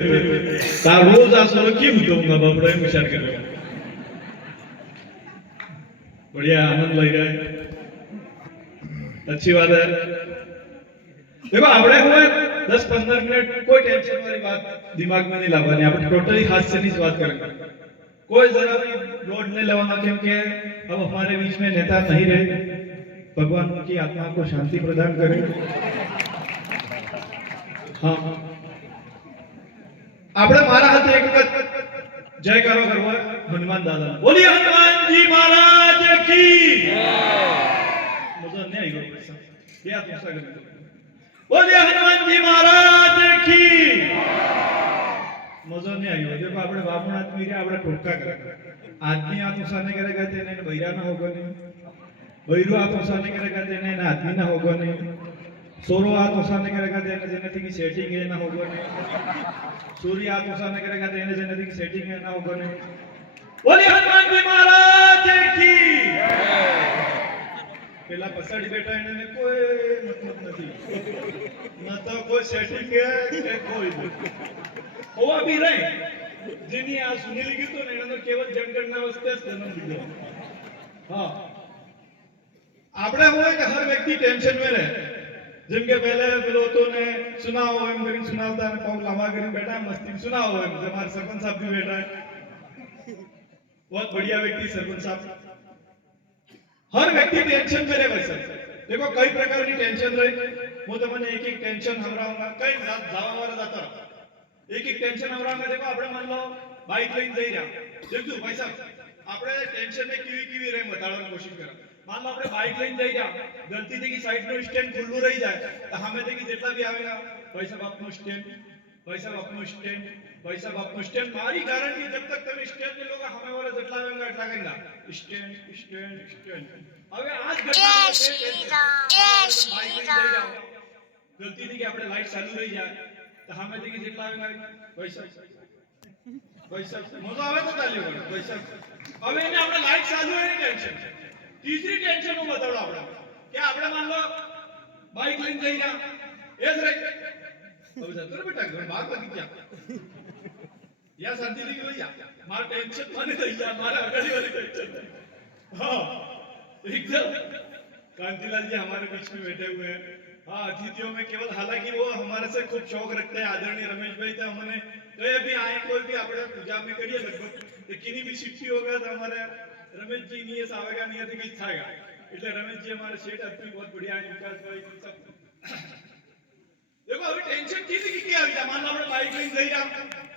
रोज असं क्यों दूंगा बाबड़ा विचार कर रहे हो बढ़िया आनंद लग रहा है अच्छी बात है देखो આપણે हुए 10-15 मिनट कोई टेंशन वाली बात दिमाग में नहीं लावानी આપણે टोटली हास्य से बात करेंगे कोई जरा भी लोड नहीं लेवाना क्योंकि अब हमारे बीच में नेता नहीं रहे भगवान उनकी आत्मा को शांति प्रदान करे हाँ આપણે મારા હાથે એક વખત જયકારો કરવો હનુમાન દાદા બોલીએ હનુમાનજી મહારાજ કી મજા નહીં આવ્યો પૈસા બે હાથ ઊંચા કરી બોલીએ હનુમાનજી મહારાજ કી મજા નહીં આવ્યો देखो આપણે બામણ આદમી રે આપણે ટોકા કરે આદમી હાથ ઊંચા નહીં કરેગા તેને બૈરા ના હોગો નહીં બૈરો હાથ ઊંચા નહીં કરેગા તેને આદમી ના હોગો नहीं सोरो हाथ ऊंचा नहीं करेगा देने जेने की सेटिंग है ना होगा नहीं सूर्य हाथ ऊंचा नहीं करेगा देने जेने की सेटिंग है ना होगा नहीं बोलिए हनुमान जी महाराज की पेला पसड़ी बैठा है ने कोई मतलब नहीं न तो कोई सेटिंग है ने कोई होवा भी रहे जिनी आ सुनी लगी तो ने तो केवल जनगणना वस्ते जन्म लीधो हां આપણે હોય કે હર વ્યક્તિ ટેન્શન में रहे जिम के पहले पेलो तो ने सुनाओ एम करी सुनावता ने पग लावा करी बैठा मस्ती सुनाओ एम हमारे सरपंच साहब भी बैठा है बहुत बढ़िया व्यक्ति सरपंच साहब हर व्यक्ति टेंशन में रहे वैसे देखो कई प्रकार की टेंशन रहे वो तो मैंने एक टेंशन हमराऊंगा कई जावा वाला जाता एक टेंशन हमराऊंगा देखो આપણે मान लो बाइक લઈને જઈ રહ્યા देखो भाई साहब આપણે टेंशन ने કેવી રહે બતાડવાની કોશિશ કરા मान लो આપણે બાઇક લઈને જઈ રહ્યા ગલતી થી સાઈડ નો સ્ટેન્ડ ખુલ્લું રહી જાય તો સામે થી જેટલા भी आवेगा भाई साहब આપનો સ્ટેન્ડ भाई साहब આપનો સ્ટેન્ડ भाई साहब आपनो स्टैंड मारी गारंटी जब तक તમે સ્ટેન્ડ ને લોગા સામે વાળા જેટલા આવેगा એટલા કહેંગા સ્ટેન્ડ સ્ટેન્ડ સ્ટેન્ડ હવે આજ ઘટના ગલતી થી કે આપણે લાઈટ ચાલુ રહી જાય તો સામે થી જેટલા આવેगा भाई साहब મજા આવે તો ચાલ્યો भाई साहब હવે એને આપણે લાઈટ ચાલુ એની ટેન્શન तीसरी टेंशन में बताओ आपड़ा क्या आपड़ा मान लो बाइक लेन जाई ना एज रे अब जातो रे बेटा घर बात बाकी क्या या शांति लगी भैया मार टेंशन माने भैया मारा अगली वाली टेंशन हां एकदम कांतिलाल जी हमारे बीच में बैठे हुए हैं हां अतिथियों में केवल हालांकि वो हमारे से खूब शौक रखते हैं आदरणीय रमेश भाई तो हमने कहीं भी आए कोई भी आपड़ा पूजा में करिए लगभग लेकिन भी छुट्टी हो गया तो हमारे रमेश जी नहीं ऐसा आवेगा नहीं तो किस थाएगा એટલે રમેશ जी हमारे सेठ आदमी बहुत बढ़िया है विकास भाई सब देखो अभी टेंशन किसी की क्या આવી मान लो આપણે બાઇક લઈને જઈ રહ્યા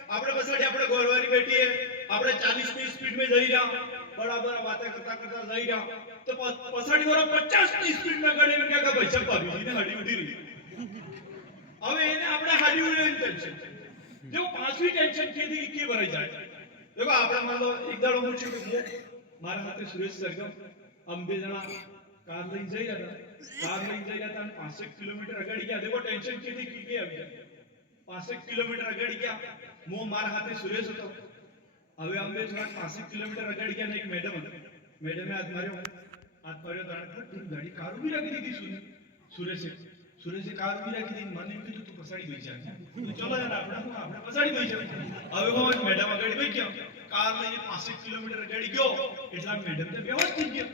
આપણે બસાડી આપણે ગોરવારી બેઠીએ આપણે 40 ની સ્પીડ में જઈ રહ્યા બરાબર વાતા કરતા કરતા જઈ રહ્યા તો પસાડી વાળા 50 ની સ્પીડ में ગાડી में क्या भाई सब भाभी जी ने हडी उड़ी रही હવે એને આપણે હડી ઉડી ટેન્શન જો પાછવી ટેન્શન કેદી की ભરાઈ જાય देखो આપણે मान लो એક દાડો હું છું મારા સાથે સુરેશ સરગમ અંબે જણા કાર લઈને જઈ રહ્યા હતા 65 કિલોમીટર આગળ ગયા देखो ટેન્શન કેદી की આવી ગયા 65 કિલોમીટર આગળ ગયા મો મારા હાથે સુરેશ હતો હવે અંબે જણા 65 કિલોમીટર આગળ ગયા ને એક મેડમ મેડમે હાથ માર્યો તાણે ગાડી કાર ઉભી રાખી દીધી સુરેશે કાર ઉભી રાખી દીધી મને કીધું તું પસાડી બેસી જા તું ચલો યાર આપણે પસાડી બેસી જા હવે હું મેડમ આગળ બેસી ગયો કાર લઈને 65 કિલોમીટર આગળ ગયો એટલા મેડમ ને બેહોશ થઈ ગયો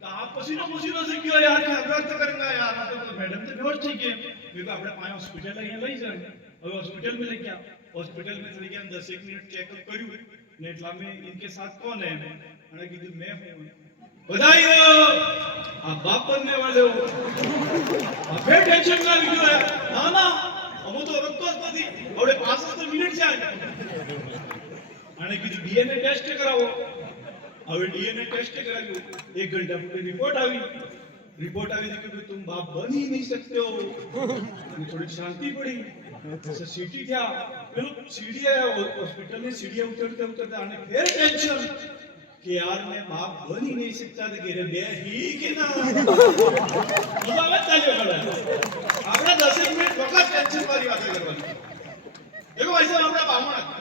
તો આ પસીનો થઈ ગયો યાર કે અભ્યાસ તો કરેંગા યાર આ તો મેડમ ને બેહોશ થઈ ગયો મેં આપણે પાય હોસ્પિટલ અહીંયા લઈ જાય હવે હોસ્पिटल में ले गया हॉस्पिटल में चले गया 10 मिनट चेकअप કર્યું ને એટલા में इनके साथ कौन है અને કીધું मैं हूं बधाई हो आप बाप बनने वाले हो आप फिर टेंशन में આવી ગયો है ना ना हम तो रखतो જ નથી હવે 65 મિનિટ છે અને કીધું ડીએનએ ટેસ્ટ કરાવો હવે ડીએનએ ટેસ્ટ કરાવ્યું 1 घंटा પછી રિપોર્ટ આવી कि तुम बाप बन ही नहीं सकते हो અને થોડી શાંતિ પડી सीटी था पेलो सीढ़ी है हॉस्पिटल में सीढ़ियां उतरते आने फिर टेंशन कि यार मैं बाप बन ही नहीं सकता तो गिरे बे ही के ना मजा मत चलियो करा आपड़ा 10 मिनट वक्त टेंशन वाली बात करवानी देखो भाई साहब आपड़ा बामण